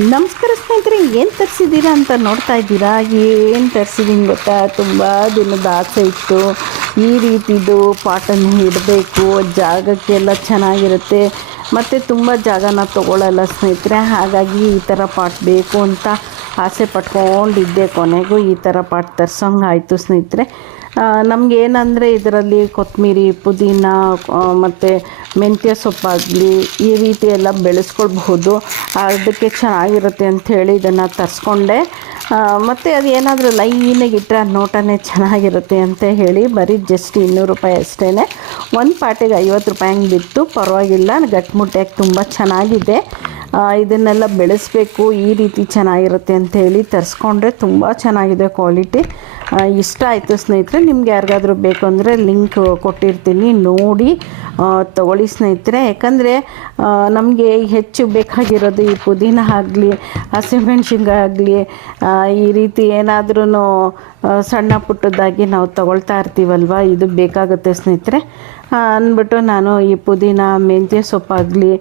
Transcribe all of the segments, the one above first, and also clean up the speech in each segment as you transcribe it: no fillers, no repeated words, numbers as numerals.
ನಮಸ್ಕಾರ ಸ್ನೇಹಿತರೆ, ಏನು ತರಿಸಿದ್ದೀರಾ ಅಂತ ನೋಡ್ತಾ ಇದ್ದೀರಾ. ಏನು ತರಿಸಿದ್ದೀನಿ ಗೊತ್ತಾ, ತುಂಬ ದಿನದ ಆಸೆ ಇತ್ತು. ಈ ರೀತಿದು ಪಾಟನ್ನು ಇಡಬೇಕು, ಜಾಗಕ್ಕೆಲ್ಲ ಚೆನ್ನಾಗಿರುತ್ತೆ ಮತ್ತು ತುಂಬ ಜಾಗನ ತೊಗೊಳ್ಳಲ್ಲ ಸ್ನೇಹಿತರೆ. ಹಾಗಾಗಿ ಈ ಥರ ಪಾಟ್ ಬೇಕು ಅಂತ ಆಸೆ ಪಟ್ಕೊಂಡಿದ್ದೆ. ಕೊನೆಗೂ ಈ ಥರ ಪಾಟ್ ತರ್ಸೋಂಗಾಯಿತು ಸ್ನೇಹಿತರೆ. ನಮಗೇನಂದರೆ ಇದರಲ್ಲಿ ಕೊತ್ತಂಬರಿ, ಪುದೀನ ಮತ್ತು ಮೆಂತ್ಯ ಸೊಪ್ಪಾಗಲಿ ಈ ರೀತಿ ಎಲ್ಲ ಬೆಳೆಸ್ಕೊಳ್ಬಹುದು. ಅದಕ್ಕೆ ಚೆನ್ನಾಗಿರುತ್ತೆ ಅಂಥೇಳಿ ಇದನ್ನು ತರಿಸ್ಕೊಂಡೆ. ಮತ್ತು ಅದು ಏನಾದರೂ ಲೈನಾಗಿ ಇಟ್ಟರೆ ನೋಟನೇ ಚೆನ್ನಾಗಿರುತ್ತೆ ಅಂತ ಹೇಳಿ ಬರೀ ಜಸ್ಟ್ 200 ರೂಪಾಯಿ ಅಷ್ಟೇ. ಒಂದು ಪಾಟಿಗೆ 50 ರೂಪಾಯಿ ಹಂಗೆ ಬಿತ್ತು, ಪರವಾಗಿಲ್ಲ, ಗಟ್ಟಿಮುಟ್ಟಾಗಿ ತುಂಬ ಚೆನ್ನಾಗಿದೆ. ಇದನ್ನೆಲ್ಲ ಬೆಳೆಸಬೇಕು, ಈ ರೀತಿ ಚೆನ್ನಾಗಿರುತ್ತೆ ಅಂಥೇಳಿ ತರಿಸ್ಕೊಂಡ್ರೆ ತುಂಬ ಚೆನ್ನಾಗಿದೆ ಕ್ವಾಲಿಟಿ. ಇಷ್ಟ ಆಯಿತು ಸ್ನೇಹಿತರೆ. ನಿಮ್ಗೆ ಯಾರಿಗಾದರೂ ಬೇಕು ಅಂದರೆ ಲಿಂಕ್ ಕೊಟ್ಟಿರ್ತೀನಿ, ನೋಡಿ ತಗೊಳ್ಳಿ ಸ್ನೇಹಿತರೆ. ಯಾಕಂದರೆ ನಮಗೆ ಹೆಚ್ಚು ಬೇಕಾಗಿರೋದು ಈ ಪುದೀನ ಆಗಲಿ, ಹಸಿಮೆಣ್ಸಿನ್ಕಾಯಿ ಆಗಲಿ, ಈ ರೀತಿ ಏನಾದ್ರೂ ಸಣ್ಣ ಪುಟ್ಟದಾಗಿ ನಾವು ತಗೊಳ್ತಾ ಇರ್ತೀವಲ್ವ, ಇದು ಬೇಕಾಗುತ್ತೆ ಸ್ನೇಹಿತರೆ. ಅಂದ್ಬಿಟ್ಟು ನಾನು ಈ ಪುದೀನ, ಮೆಂತ್ಯ ಸೊಪ್ಪಾಗಲಿ,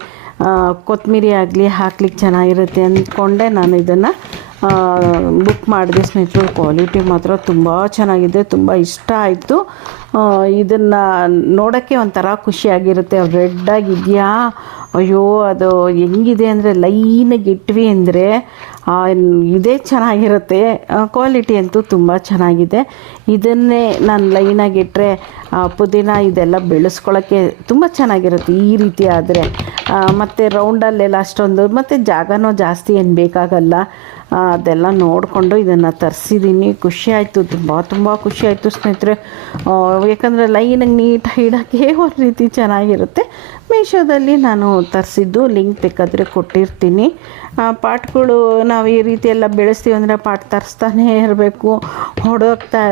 ಕೊತ್ತಂಬರಿ ಆಗಲಿ ಹಾಕ್ಲಿಕ್ಕೆ ಚೆನ್ನಾಗಿರುತ್ತೆ ಅಂದ್ಕೊಂಡೆ ನಾನು ಇದನ್ನು ಬುಕ್ ಮಾಡಿದೆ ಸ್ನೇಹಿತರು. ಕ್ವಾಲಿಟಿ ಮಾತ್ರ ತುಂಬ ಚೆನ್ನಾಗಿದೆ, ತುಂಬ ಇಷ್ಟ ಆಯಿತು. ಇದನ್ನು ನೋಡೋಕ್ಕೆ ಒಂಥರ ಖುಷಿಯಾಗಿರುತ್ತೆ. ರೆಡ್ಡಾಗಿದೆಯಾ, ಅಯ್ಯೋ ಅದು ಹೆಂಗಿದೆ ಅಂದರೆ ಲೈನಾಗಿ ಇಟ್ವಿ ಅಂದರೆ ಇದೇ ಚೆನ್ನಾಗಿರುತ್ತೆ. ಕ್ವಾಲಿಟಿ ಅಂತೂ ತುಂಬ ಚೆನ್ನಾಗಿದೆ. ಇದನ್ನೇ ನಾನು ಲೈನಾಗಿ ಇಟ್ಟರೆ ಪುದೀನ ಇದೆಲ್ಲ ಬೆಳೆಸ್ಕೊಳ್ಳೋಕ್ಕೆ ತುಂಬ ಚೆನ್ನಾಗಿರುತ್ತೆ ಈ ರೀತಿ ಆದರೆ. ಮತ್ತು ರೌಂಡಲ್ಲೆಲ್ಲ ಅಷ್ಟೊಂದು ಮತ್ತು ಜಾಗನೂ ಜಾಸ್ತಿ ಏನು ಬೇಕಾಗಲ್ಲ. ಅದೆಲ್ಲ ನೋಡಿಕೊಂಡು ಇದನ್ನು ತರಿಸಿದ್ದೀನಿ. ಖುಷಿಯಾಯಿತು, ತುಂಬ ಖುಷಿಯಾಯಿತು ಸ್ನೇಹಿತರೆ. ಯಾಕಂದರೆ ಲೈನಾಗಿ ನೀಟಾಗಿ ಇಡೋಕ್ಕೆ ಒಂದು ರೀತಿ ಚೆನ್ನಾಗಿರುತ್ತೆ. ಮೀಶೋದಲ್ಲಿ ನಾನು ತರಿಸಿದ್ದು ಲಿಂಕ್ ಬೇಕಾದರೆ ಕೊಟ್ಟಿರ್ತೀನಿ. ಪಾಟ್ಗಳು ನಾವು ಈ ರೀತಿ ಎಲ್ಲ ಬೆಳೆಸ್ತೀವಿ ಅಂದರೆ ಪಾಟ್ ತರಿಸ್ತಾನೇ ಇರಬೇಕು, ಹೋಗ್ತಾ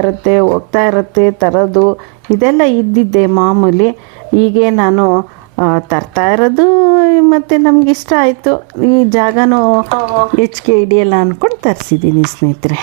ಇರುತ್ತೆ ತರೋದು, ಇದೆಲ್ಲ ಇದ್ದಿದ್ದೆ ಮಾಮೂಲಿ. ಹೀಗೆ ನಾನು ತರ್ತಾ ಇರೋದು. ಮತ್ತು ನಮ್ಗೆ ಇಷ್ಟ ಆಯಿತು, ಈ ಜಾಗನೂ ಹೆಚ್ಚಿಗೆ ಹಿಡಿಯಲ್ಲ ಅಂದ್ಕೊಂಡು ತರಿಸಿದ್ದೀನಿ ಸ್ನೇಹಿತರೆ.